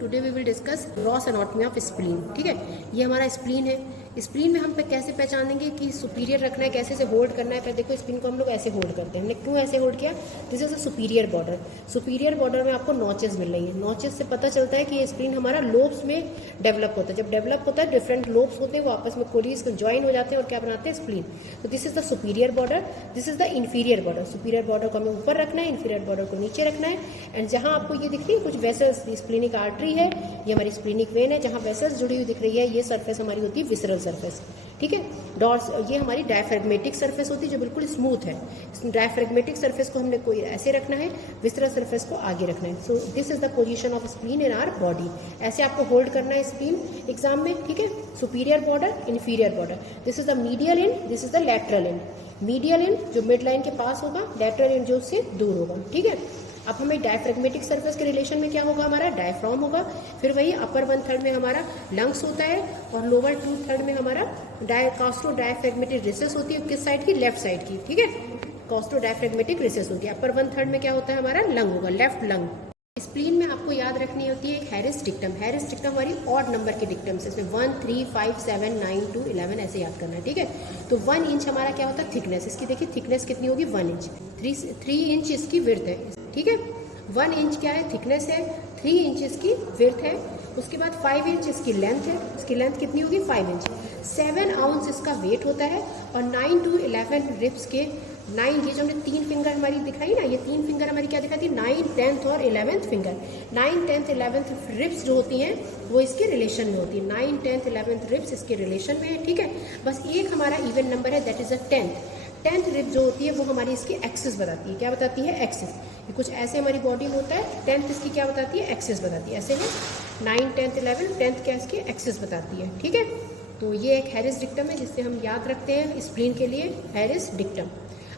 Today we will discuss gross anatomy of spleen. ठीक है, ये हमारा स्प्लीन है। स्प्लीन में हम कैसे पहचानेंगे कि सुपीरियर रखना है, कैसे से होल्ड करना है। पर देखो स्प्लीन को हम लोग ऐसे होल्ड करते हैं। हमने क्यों ऐसे होल्ड किया? This is a superior border. Superior border में आपको नॉचेस मिल रही है। नॉचेस से पता चलता है कि ये स्प्लीन हमारा लोब्स में डेवलप होता है। जब डेवलप होता है डिफरेंट लोब्स होते हैं, वो आपस में कोलिज ज्वाइन हो जाते हैं और क्या बनाते हैं? स्प्लीन। तो this is the superior border, this is the inferior border. Superior border को हमें ऊपर रखना है, इंफीरियर बॉर्डर को नीचे रखना है। एंड जहां आपको ये दिख रही है कुछ वेसल्स, स्प्लीनिक आर्टरी है, ये हमारी स्प्लीनिक वेन है, जहां वेसल्स जुड़ी हुई दिख रही है, ये सरफेस हमारी होती है विसरल सरफेस। ठीक है, डॉर्स, ये हमारी डायफ्रेगमेटिक सरफेस होती है जो बिल्कुल स्मूथ है। डायफ्रेगमेटिक सरफेस को हमने कोई ऐसे रखना है, विसरल सरफेस को आगे रखना है। So this is the position of spleen in our body. ऐसे आपको होल्ड करना है स्प्लीन एग्जाम में। ठीक है, superior border, inferior border, this is the medial and, this is the lateral and. Medial and जो मिड लाइन के पास होगा, लैटरल एंड जो उससे दूर होगा। ठीक है, अब हमें डायफ्रेगमेटिक सरफेस के रिलेशन में क्या होगा? हमारा डायफ्राम होगा। फिर वही अपर 1/3 में हमारा लंग्स होता है और लोअर 2/3 में हमारा कॉस्टो डायफ्रेगमेटिक रिसेस होती है। किस साइड की? लेफ्ट साइड की। ठीक है, कॉस्टो डायफ्रेगमेटिक रिसेस होती है। अपर 1/3 में क्या होता है? हमारा लंग होगा, लेफ्ट लंग। स्प्लीन में आपको याद रखनी होती है एक हैरिस डिक्टम। हैरिस डिक्टम हमारी ऑड नंबर की डिक्टम्स, इसमें 1, 3, 5, 7, 9, 2, 11 ऐसे याद करना है। ठीक है, तो 1 इंच हमारा क्या होता है? थिकनेस। इसकी देखिए थिकनेस कितनी होगी? 1 इंच। 3 इंच इसकी विड्थ है। ठीक है, 1 इंच क्या है? थिकनेस है। 3 इंच इसकी विड्थ है। उसके बाद 5 इंच इसकी लेंथ है। इसकी लेंथ कितनी होगी? 5 इंच। 7 आउंस इसका वेट होता है। और 9 to 11 रिब्स के 9, ये जो हमने 3 फिंगर हमारी दिखाई ना, ये 3 फिंगर हमारी क्या दिखाती है? 9, 10th और 11th finger. 9, 10th, 11th ribs जो होती हैं वो इसके रिलेशन में होती है। 9, 10th, 11th रिब्स इसके रिलेशन में है। ठीक है, बस एक हमारा इवन नंबर है, that is a 10th rib जो होती है वो हमारी इसकी एक्सिस बताती है। क्या बताती है? एक्सिस। ये कुछ ऐसे हमारी बॉडी में होता है। 10th इसकी क्या बताती है? एक्सिस बताती है। ऐसे है 9, 10th, 11th, 10th क्या इसकी एक्सिस बताती है। ठीक है, तो ये एक हैरिस डिक्टम है जिससे हम याद रखते हैं स्प्लीन के लिए, हैरिस डिक्टम।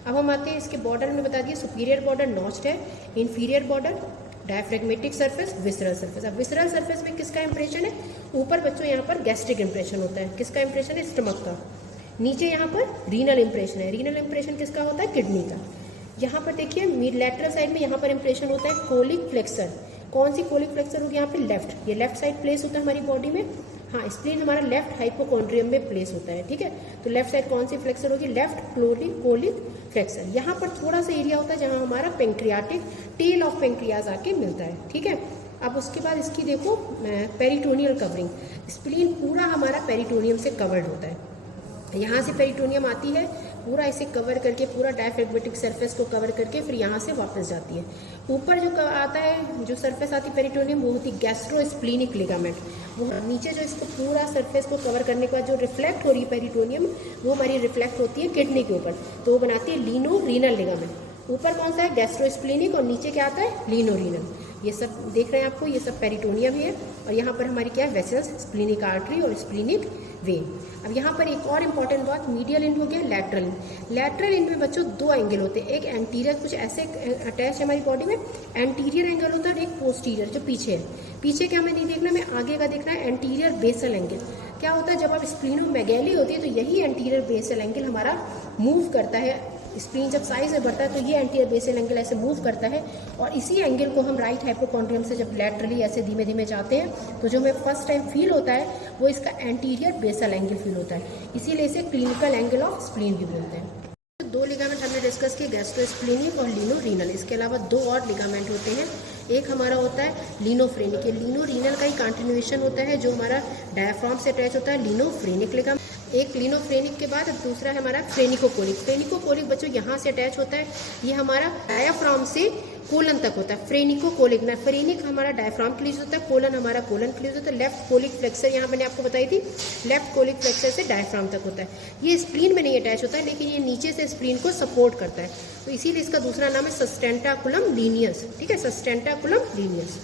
अब हम आते हैं इसके बॉर्डर में। बता दिए सुपीरियर बॉर्डर नॉच्ड है, inferior border diaphragmatic surface, visceral surface. अब विसरल सरफेस में किसका इंप्रेशन है? ऊपर बच्चों यहाँ पर गैस्ट्रिक इंप्रेशन होता है। किसका इंप्रेशन है? स्टमक का। नीचे यहाँ पर रीनल इंप्रेशन है। रीनल इंप्रेशन किसका होता है? किडनी का। यहाँ पर देखिए लैटरल साइड में यहाँ पर इंप्रेशन होता है कोलिक फ्लेक्सर। कौन सी कोलिक फ्लेक्सर होगी? यहाँ पे लेफ्ट। ये लेफ्ट साइड प्लेस होता है हमारी बॉडी में। हाँ, स्प्लीन हमारा लेफ्ट हाइपोकॉन्ड्रियम में प्लेस होता है। ठीक है, तो लेफ्ट साइड कौन सी फ्लेक्सर होगी? Left colic flexor. यहाँ पर थोड़ा सा एरिया होता है जहाँ हमारा पेंक्रियाटिक, टेल ऑफ पेंक्रियाज आके मिलता है। ठीक है, अब उसके बाद इसकी देखो पेरिटोनियल कवरिंग। स्प्लीन पूरा हमारा पेरिटोनियम से कवर्ड होता है। यहाँ से पेरिटोनियम आती है, पूरा इसे कवर करके, पूरा डायफ्रेगमेटिक सरफेस को कवर करके फिर यहाँ से वापस जाती है। ऊपर जो आता है, जो सरफेस आती है पेरिटोनियम, वो होती है गैस्ट्रोस्प्लीनिक लिगामेंट। वो नीचे जो इसको पूरा सरफेस को कवर करने के बाद जो रिफ्लेक्ट हो रही है पेरिटोनियम, वो हमारी रिफ्लेक्ट होती है किडनी के ऊपर, तो वो बनाती है लीनो रीनल लिगामेंट। ऊपर कौन सा है? गैस्ट्रोस्प्लीनिक, और नीचे क्या आता है? लीनो रीनल। ये सब देख रहे हैं आपको, ये सब पेरिटोनियम है। और यहाँ पर हमारी क्या है? वेसल्स, स्प्लीनिक आर्टरी और स्प्लीनिक वेन। अब यहाँ पर एक और इंपॉर्टेंट बात, मीडियल एंड हो गया, लैटरल एंड। लैटरल एंड में बच्चों 2 एंगल होते हैं। एक एंटीरियर, कुछ ऐसे अटैच है हमारी बॉडी में, एंटीरियर एंगल होता है, और एक पोस्टीरियर जो पीछे है। पीछे क्या हमें नहीं देखना, हमें आगे का देखना है, एंटीरियर बेसल एंगल। क्या होता है? जब आप स्प्लीनोमेगैली होती है तो यही एंटीरियर बेसल एंगल हमारा मूव करता है। स्प्लीन जब साइज में बढ़ता है तो ये एंटीरियर बेसल एंगल ऐसे मूव करता है, और इसी एंगल को हम राइट हाइपोकॉन्ड्रियम से जब लैटरली ऐसे धीमे धीमे जाते हैं तो जो हमें फर्स्ट टाइम फील होता है वो इसका एंटीरियर बेसल एंगल फील होता है। इसीलिए इसे क्लिनिकल एंगल ऑफ स्प्लीन भी बोलते हैं। 2 लिगामेंट हमने डिस्कस किए, गैस्ट्रोस्प्लीनिक और लीनो रीनल। इसके अलावा 2 और लिगामेंट होते हैं। एक हमारा होता है लीनोफ्रेनिक। ये लीनो रीनल का ही कंटिन्यूएशन होता है, जो हमारा डायफ्राम से अटैच होता है, लीनोफ्रेनिक लिगामेंट। एक लीनोफ्रेनिक के बाद दूसरा है हमारा फ्रेनिकोकोलिक। फ्रेनिकोकोलिक बच्चों यहाँ से अटैच होता है, ये हमारा डायाफ्राम से कोलन तक होता है। फ्रेनिकोकोलिक ना, फ्रेनिक हमारा डायफ्राम के लिए होता है, कोलन हमारा कोलन के लिए होता है। लेफ्ट कोलिक फ्लेक्सर यहाँ मैंने आपको बताई थी, लेफ्ट कोलिक फ्लेक्सर से डायफ्राम तक होता है। ये स्प्लीन में नहीं अटैच होता है, लेकिन ये नीचे से स्प्लीन को सपोर्ट करता है, तो इसीलिए इसका दूसरा नाम है सस्टेंटाकुलम लीनियस। ठीक है, सस्टेंटाकुलम लीनियस।